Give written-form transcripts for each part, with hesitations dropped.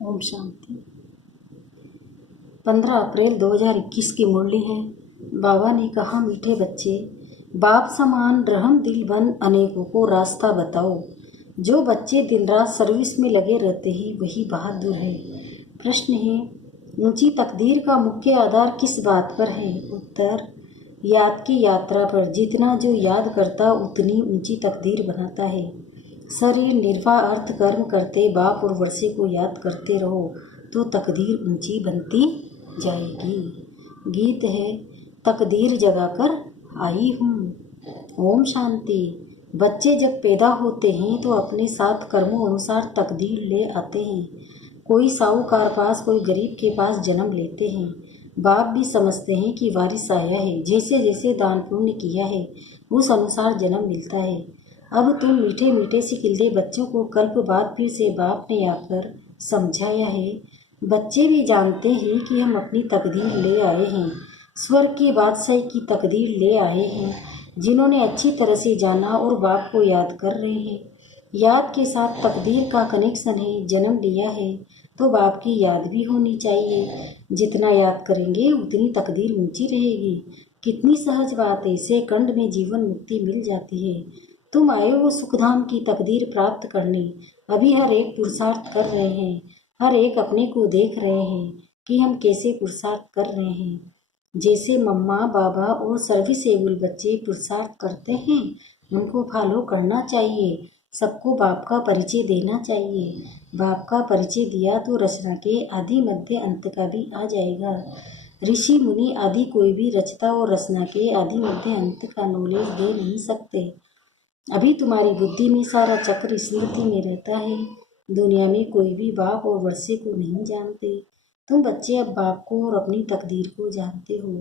ओम शांति। 15 अप्रैल 2021 की मुरली है। बाबा ने कहा, मीठे बच्चे, बाप समान रहम दिल बन अनेकों को रास्ता बताओ। जो बच्चे दिन रात सर्विस में लगे रहते हैं वही बहादुर है। प्रश्न है, ऊंची तकदीर का मुख्य आधार किस बात पर है? उत्तर, याद की यात्रा पर। जितना जो याद करता उतनी ऊंची तकदीर बनाता है। शरीर निर्वाह अर्थ कर्म करते बाप और वर्षे को याद करते रहो तो तकदीर ऊंची बनती जाएगी। गीत है, तकदीर जगाकर आई हूँ। ओम शांति। बच्चे जब पैदा होते हैं तो अपने साथ कर्मों अनुसार तकदीर ले आते हैं। कोई साहूकार पास, कोई गरीब के पास जन्म लेते हैं। बाप भी समझते हैं कि वारिस आया है। जैसे जैसे दान पुण्य किया है उस अनुसार जन्म मिलता है। अब तुम मीठे मीठे से खिलते बच्चों को कल्प बाद फिर से बाप ने आकर समझाया है। बच्चे भी जानते हैं कि हम अपनी तकदीर ले आए हैं। स्वर्ग के बादशाह की तकदीर ले आए हैं। जिन्होंने अच्छी तरह से जाना और बाप को याद कर रहे हैं। याद के साथ तकदीर का कनेक्शन है। जन्म लिया है तो बाप की याद भी होनी चाहिए। जितना याद करेंगे उतनी तकदीर ऊंची रहेगी। कितनी सहज बात है, सेकंड में जीवन मुक्ति मिल जाती है। तुम आए हो सुखधाम की तकदीर प्राप्त करने। अभी हर एक पुरुषार्थ कर रहे हैं। हर एक अपने को देख रहे हैं कि हम कैसे पुरुषार्थ कर रहे हैं। जैसे मम्मा, बाबा और सर्विसेबल बच्चे पुरुषार्थ करते हैं उनको फॉलो करना चाहिए। सबको बाप का परिचय देना चाहिए। बाप का परिचय दिया तो रचना के आदि मध्य अंत का भी आ जाएगा। ऋषि मुनि आदि कोई भी रचता और रचना के आदि मध्य अंत का नॉलेज दे नहीं सकते। अभी तुम्हारी बुद्धि में सारा चक्र स्मृति में रहता है। दुनिया में कोई भी बाप और वर्षे को नहीं जानते। तुम बच्चे अब बाप को और अपनी तकदीर को जानते हो।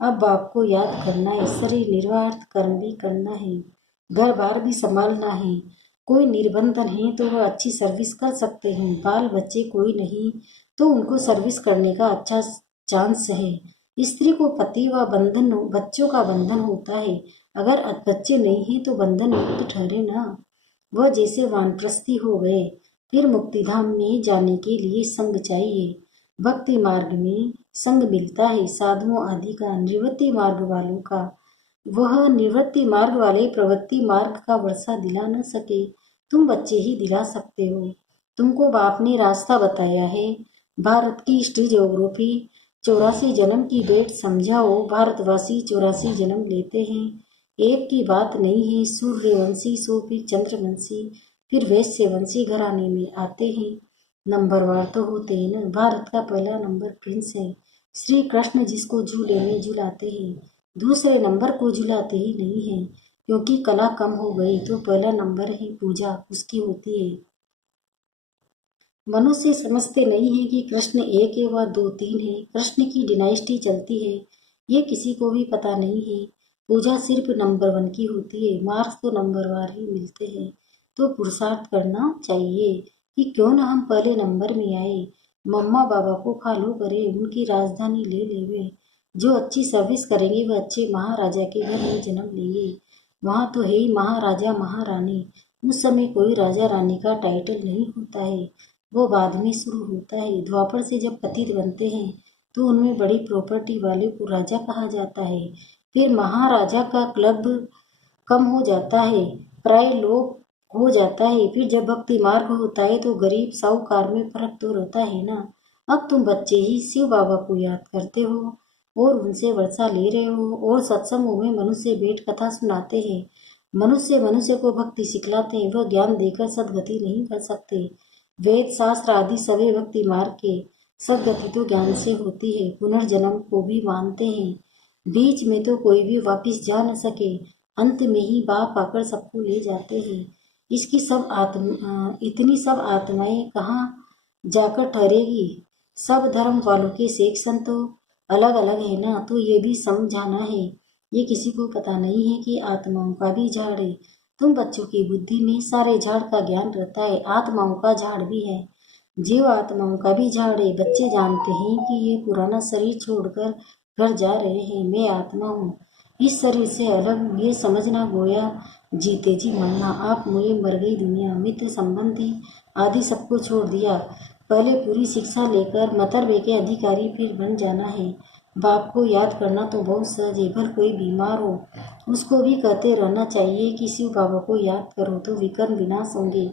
अब बाप को याद करना है। शरीर निर्वाह कर्म भी करना है। घर बार भी संभालना है। कोई निर्बंधन है तो वह अच्छी सर्विस कर सकते हैं। बाल बच्चे कोई नहीं तो उनको सर्विस करने का अच्छा चांस है। स्त्री को पति व बंधन, बच्चों का बंधन होता है। अगर बच्चे नहीं हैं तो बंधन मुक्त ठहरे ना। वह जैसे वानप्रस्थी हो गए। फिर मुक्तिधाम में जाने के लिए संग चाहिए। भक्ति मार्ग में संग मिलता है साधुओं आदि का, निवृत्ति मार्ग वालों का। वह निवृत्ति मार्ग वाले प्रवृत्ति मार्ग का वर्षा दिला न सके, तुम बच्चे ही दिला सकते हो। तुमको बाप ने रास्ता बताया है। भारत की हिस्ट्री ज्योग्राफी 84 जन्म की डेट समझाओ। भारतवासी 84 जन्म लेते हैं। एक की बात नहीं है। सूर्यवंशी सो फिर चंद्रवंशी फिर वैश्यवंशी घराने में आते हैं। नंबरवार तो होते हैं न। भारत का पहला नंबर प्रिंस है श्री कृष्ण, जिसको झूले में झुलाते हैं। दूसरे नंबर को झुलाते ही नहीं है क्योंकि कला कम हो गई। तो पहला नंबर ही पूजा उसकी होती है। मनुष्य समझते नहीं है कि कृष्ण एक है व दो तीन है। कृष्ण की डिनाइस्टी चलती है, ये किसी को भी पता नहीं है। पूजा सिर्फ नंबर 1 की होती है। मार्क्स तो नंबरवार ही मिलते हैं। तो पुरुषार्थ करना चाहिए कि क्यों न हम पहले नंबर में आए। मम्मा बाबा को फॉलो करें, उनकी राजधानी ले लेवे। जो अच्छी सर्विस करेंगे वह अच्छे महाराजा के घर में जन्म लेंगे। वहाँ तो है ही महाराजा महारानी। उस समय कोई राजा रानी का टाइटल नहीं होता है, वो बाद में शुरू होता है। द्वापर से जब पतित बनते हैं तो उनमें बड़ी प्रॉपर्टी वाले को राजा कहा जाता है। फिर महाराजा का क्लब कम हो जाता है, प्राय लोग हो जाता है। फिर जब भक्ति मार्ग होता है तो गरीब साहूकार में फर्क तो रहता है ना। अब तुम बच्चे ही शिव बाबा को याद करते हो और उनसे वर्षा ले रहे हो और सत्संगों में मनुष्य बैठ कथा सुनाते हैं। मनुष्य मनुष्य को भक्ति सिखलाते हैं। वह ज्ञान देकर सदगति नहीं कर सकते। वेद शास्त्र आदि सभी भक्ति मार्ग के। सदगति तो ज्ञान से होती है। पुनर्जन्म को भी मानते हैं। बीच में तो कोई भी वापिस जा न सके। अंत में ही बाप आकर सबको ले जाते हैं। इतनी सब आत्माएं कहाँ जाकर ठहरेगी। सब धर्म वालों के सेक्शन तो अलग अलग है ना। तो ये भी समझाना है। ये किसी को पता नहीं है कि आत्माओं का भी झाड़ है। तुम बच्चों की बुद्धि में सारे झाड़ का ज्ञान रहता है। आत्माओं का झाड़ भी है, जीव आत्माओं का भी झाड़ है। बच्चे जानते हैं कि ये पुराना शरीर छोड़कर घर जा रहे हैं। मैं आत्मा हूँ, इस शरीर से अलग। ये समझना गोया जीते जी मरना। आप मुझे मर गई दुनिया, मित्र संबंधी आदि सबको छोड़ दिया। पहले पूरी शिक्षा लेकर मतरबे के अधिकारी फिर बन जाना है। बाप को याद करना तो बहुत सहज है, भल कोई बीमार हो उसको भी कहते रहना चाहिए कि शिव बाबा को याद करो तो विकर्म विनाश होंगे।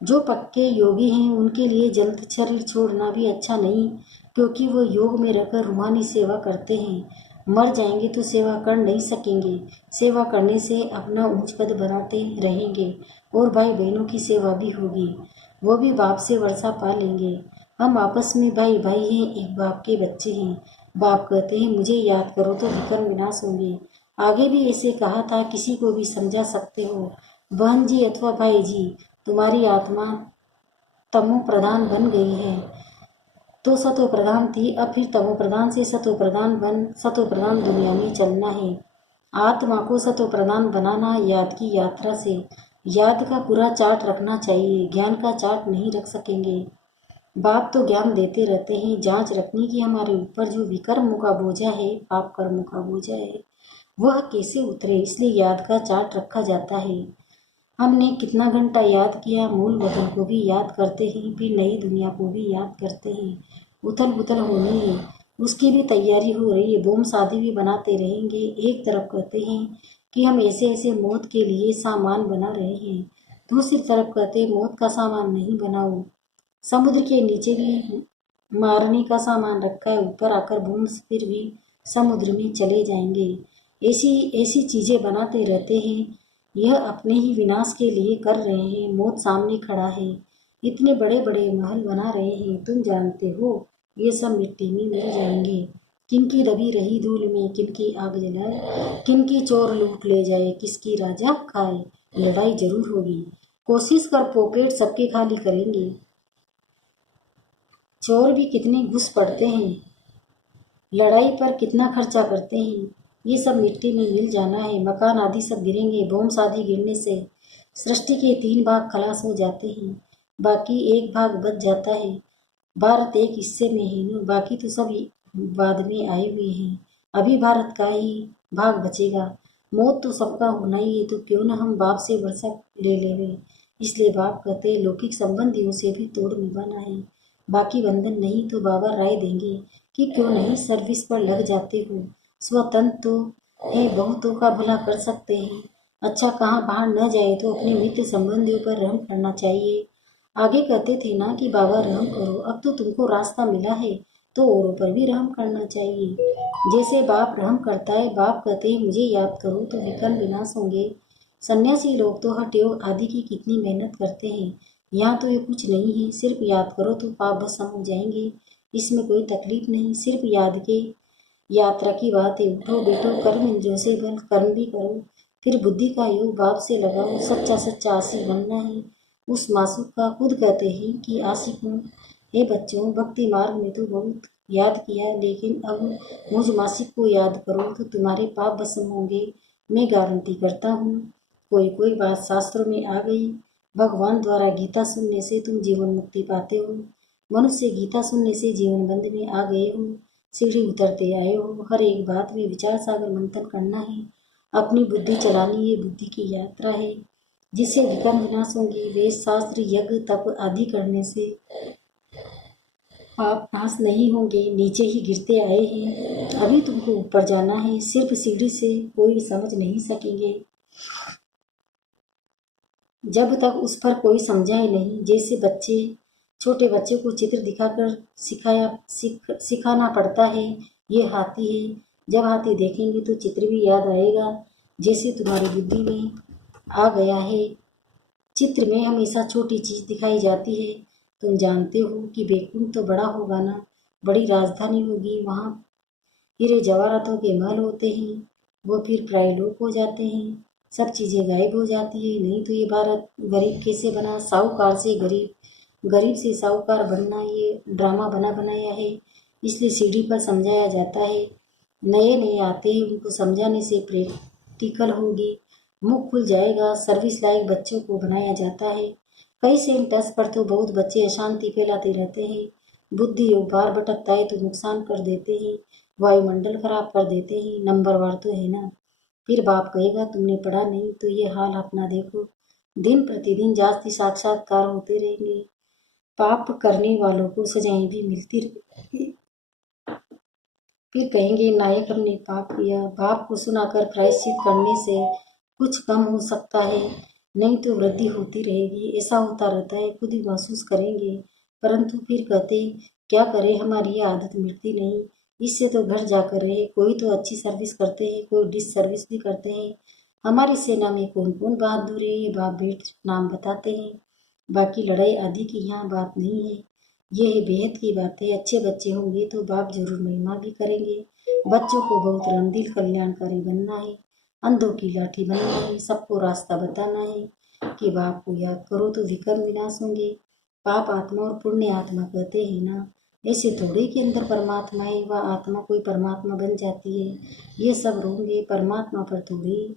जो पक्के योगी हैं उनके लिए जल्द शरीर छोड़ना भी अच्छा नहीं, क्योंकि वो योग में रहकर रूहानी सेवा करते हैं। मर जाएंगे तो सेवा कर नहीं सकेंगे, सेवा करने से अपना ऊंच पद बनाते रहेंगे और भाई बहनों की सेवा भी होगी, वो भी बाप से वर्षा पा लेंगे। हम आपस में भाई भाई हैं, एक बाप के बच्चे हैं। बाप कहते हैं मुझे याद करो तो विकर्म विनाश होंगे। आगे भी ऐसे कहा था, किसी को भी समझा सकते हो। बहन जी अथवा भाई जी, तुम्हारी आत्मा तमो प्रधान बन गई है, तो सतो प्रधान थी, अब फिर तमो प्रधान से सतो प्रधान बन सतो प्रधान दुनिया में चलना है। आत्मा को सतो प्रधान बनाना याद की यात्रा से। याद का पूरा चार्ट रखना चाहिए, ज्ञान का चार्ट नहीं रख सकेंगे। बाप तो ज्ञान देते रहते हैं, जांच रखने की हमारे ऊपर जो विकर्मों का बोझा है, पाप कर्मों का बोझा है, वह कैसे उतरे, इसलिए याद का चार्ट रखा जाता है। हमने कितना घंटा याद किया, मूल वतन को भी याद करते हैं, फिर नई दुनिया को भी याद करते हैं। उथल पुथल होनी है, उसकी भी तैयारी हो रही है, बोम शादी भी बनाते रहेंगे। एक तरफ कहते हैं कि हम ऐसे ऐसे मौत के लिए सामान बना रहे हैं, दूसरी तरफ कहते हैं मौत का सामान नहीं बनाओ। समुद्र के नीचे भी मारने का सामान रखा है, ऊपर आकर बूम फिर भी समुद्र में चले जाएंगे। ऐसी ऐसी चीजें बनाते रहते हैं, यह अपने ही विनाश के लिए कर रहे हैं। मौत सामने खड़ा है, इतने बड़े बड़े महल बना रहे हैं, तुम जानते हो ये सब मिट्टी में मिल जाएंगे। किनकी दबी रही धूल में किनकी आग जलाए, किनकी चोर लूट ले जाए, किसकी राजा खाए। लड़ाई जरूर होगी, कोशिश कर पॉकेट सबके खाली करेंगे। चोर भी कितने घुस पड़ते हैं, लड़ाई पर कितना खर्चा करते हैं। ये सब मिट्टी में मिल जाना है, मकान आदि सब गिरेंगे। बोम्स आदि गिरने से सृष्टि के 3 भाग खलास हो जाते हैं, बाकी एक भाग बच जाता है। भारत एक हिस्से में है न, बाकी तो सब बाद में आए हुए हैं। अभी भारत का ही भाग बचेगा। मौत तो सबका होना ही है, तो क्यों न हम बाप से वर्षा ले लेवे। इसलिए बाप कहते हैं लौकिक संबंधियों से भी तोड़ निभाना है, बाकी बंधन नहीं तो बाबा राय देंगे कि क्यों नहीं सर्विस पर लग जाते हो। स्वतंत्र तो है, बहुतों का भला कर सकते हैं। अच्छा कहाँ बाहर न जाए तो अपने मित्र संबंधियों पर रहम करना चाहिए। आगे कहते थे ना कि बाबा रहम करो, अब तो तुमको रास्ता मिला है तो औरों पर भी रहम करना चाहिए। जैसे बाप रहम करता है, बाप कहते हैं मुझे याद करो तो विकर्म विनाश होंगे। सन्यासी लोग तो हठ योग आदि की कितनी मेहनत करते हैं, यहाँ तो ये कुछ नहीं है, सिर्फ याद करो तो पाप भस्म हो जाएंगे। इसमें कोई तकलीफ नहीं, सिर्फ याद के यात्रा की बात है। उठो बैठो कर्म इंद्रियों से बल कर्म भी करो, फिर बुद्धि का योग बाप से लगाओ। सच्चा सच्चा आशिक बनना है, उस मासूक का खुद कहते हैं कि आशिक हूँ। हे बच्चों, भक्ति मार्ग में तो बहुत याद किया, लेकिन अब मुझ मासिक को याद करो तो तुम्हारे पाप भस्म होंगे। मैं गारंटी करता हूँ। कोई कोई बात शास्त्रों में आ गई, भगवान द्वारा गीता सुनने से तुम जीवन मुक्ति पाते हो। मनुष्य गीता सुनने से जीवन बंध में आ गए हो, सीढ़ी उतरते आए हो। हर एक बात में विचार सागर मंथन करना है, अपनी बुद्धि चलानी है, बुद्धि की यात्रा है जिससे विकर्म विनाश होंगे। वेद शास्त्र यज्ञ तप आदि करने से पाप नाश नहीं होंगे, नीचे ही गिरते आए हैं। अभी तुमको ऊपर जाना है, सिर्फ सीढ़ी से कोई समझ नहीं सकेंगे जब तक उस पर कोई समझाए नहीं। जैसे बच्चे छोटे बच्चे को चित्र दिखाकर सिखाना पड़ता है। ये हाथी है, जब हाथी देखेंगे तो चित्र भी याद आएगा, जैसे तुम्हारी बुद्धि में आ गया है। चित्र में हमेशा छोटी चीज दिखाई जाती है। तुम जानते हो कि बैकुंठ तो बड़ा होगा ना, बड़ी राजधानी होगी, वहाँ हीरे जवाहरातों के महल होते हैं, वो फिर प्रायलोक हो जाते हैं, सब चीज़ें गायब हो जाती है। नहीं तो ये भारत गरीब कैसे बना, साहूकार से गरीब, गरीब से साहूकार बनना ये ड्रामा बना बनाया है। इसलिए सीढ़ी पर समझाया जाता है, नए नए आते हैं उनको समझाने से प्रैक्टिकल होगी, मुख खुल जाएगा। सर्विस लायक बच्चों को बनाया जाता है। कई सेंटर्स पर तो बहुत बच्चे अशांति फैलाते रहते हैं, बुद्धि योग बार भटकता है तो नुकसान कर देते हैं, वायुमंडल खराब कर देते हैं। नंबरवार तो है ना। फिर बाप कहेगा तुमने पढ़ा नहीं, तो ये हाल अपना देखो। दिन प्रतिदिन जास्ती साक्षात्कार होते रहेंगे। पाप करने वालों को सजाएं भी मिलती रहेंगी। फिर कहेंगे नायक हमने पाप किया, पाप को सुनाकर प्रायश्चित करने से कुछ कम हो सकता है, नहीं तो वृद्धि होती रहेगी। ऐसा होता रहता है, खुद ही महसूस करेंगे। परंतु फिर कहते क्या करें, हमारी ये आदत मिटती नहीं। इससे तो घर जाकर रहे, कोई तो अच्छी सर्विस करते हैं, कोई डिस सर्विस भी करते हैं। हमारी सेना में कौन कौन बहादुर है, ये बाप बेट नाम बताते हैं। बाकी लड़ाई आदि की यहाँ बात नहीं है। ये है बेहद की बात है। अच्छे बच्चे होंगे तो बाप जरूर महिमा भी करेंगे। बच्चों को बहुत रंगील कल्याणकारी बनना है, अंधों की लाठी बनना है, सबको रास्ता बताना है कि बाप को याद करो तो विकर्म विनाश होंगे। पाप आत्मा और पुण्य आत्मा कहते हैं ना, ऐसे थोड़े के अंदर परमात्मा है, वह आत्मा कोई परमात्मा बन जाती है। ये सब रोंगे परमात्मा पर थोड़ी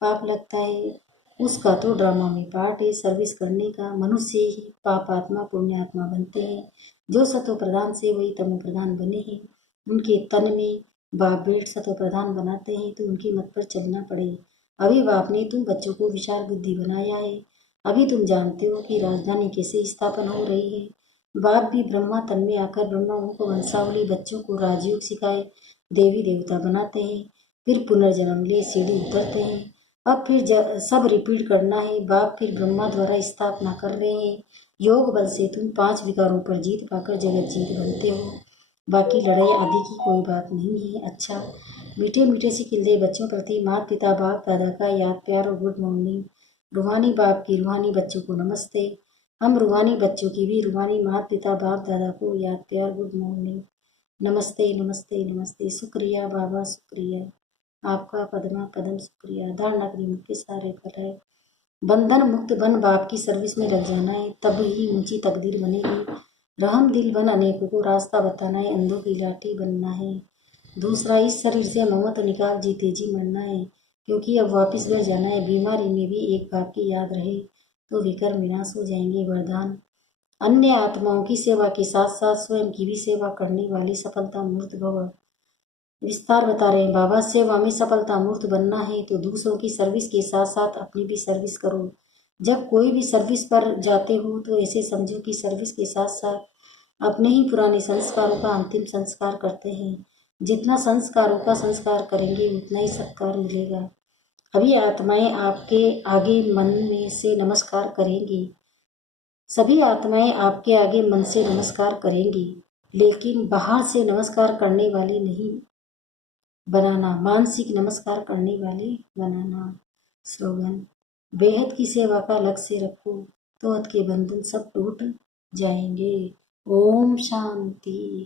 पाप लगता है। उसका तो ड्रामा में पार्ट है सर्विस करने का। मनुष्य ही पाप आत्मा पुण्य आत्मा बनते हैं। जो सतो प्रधान से वही तमो प्रधान बने हैं। उनके तन में बाप बेट सतो प्रधान बनाते हैं तो उनकी मत पर चलना पड़े। अभी बाप ने तुम बच्चों को विशाल बुद्धि बनाया है। अभी तुम जानते हो कि राजधानी कैसे स्थापन हो रही है। बाप भी ब्रह्मा तन में आकर ब्रह्माओं को वंशावली बच्चों को राजयोग सिखाए, देवी देवता बनाते हैं, फिर पुनर्जन्म ले सीढ़ी उतरते हैं। अब फिर सब रिपीट करना है। बाप फिर ब्रह्मा द्वारा स्थापना कर रहे हैं। योग बल से तुम 5 विकारों पर जीत पाकर जगत जीत बनते हो। बाकी लड़ाई आदि की कोई बात नहीं है। अच्छा, मीठे मीठे से खिलते बच्चों प्रति माता पिता बाप दादा का याद प्यार और गुड मॉर्निंग। रूहानी बाप की रूहानी बच्चों को नमस्ते। हम रूहानी बच्चों की भी रूहानी माता पिता बाप दादा को याद प्यार गुड मॉर्निंग। नमस्ते नमस्ते नमस्ते। शुक्रिया बाबा, शुक्रिया आपका पदमा पदम, शुक्रिया। धारणा क्रीम के सारे फल है। बंधन मुक्त बन बाप की सर्विस में लग जाना है, तब ही ऊंची तकदीर बनेगी। रहम दिल बन अनेकों को रास्ता बताना है, अंधों की लाठी बनना है। दूसरा, इस शरीर से ममत निकाल जीते जी मरना है, क्योंकि अब वापस घर जाना है। बीमारी में भी एक बाप की याद रहे तो विकर्म विनाश हो जाएंगे। वरदान, अन्य आत्माओं की सेवा के साथ साथ स्वयं की भी सेवा करने वाली सफलता मूर्त भव। विस्तार बता रहे हैं बाबा, सेवा में सफलता मूर्त बनना है तो दूसरों की सर्विस के साथ साथ अपनी भी सर्विस करो। जब कोई भी सर्विस पर जाते हो तो ऐसे समझो कि सर्विस के साथ साथ अपने ही पुराने संस्कारों का अंतिम संस्कार करते हैं। जितना संस्कारों का संस्कार करेंगे उतना ही सत्कार मिलेगा। अभी आत्माएं आपके आगे मन में से नमस्कार करेंगी। सभी आत्माएं आपके आगे मन से नमस्कार करेंगी, लेकिन बाहर से नमस्कार करने वाली नहीं बनाना, मानसिक नमस्कार करने वाले बनाना। स्लोगन, बेहद की सेवा का लक्ष्य रखो तो हद के बंधन सब टूट जाएंगे। ओम शांति।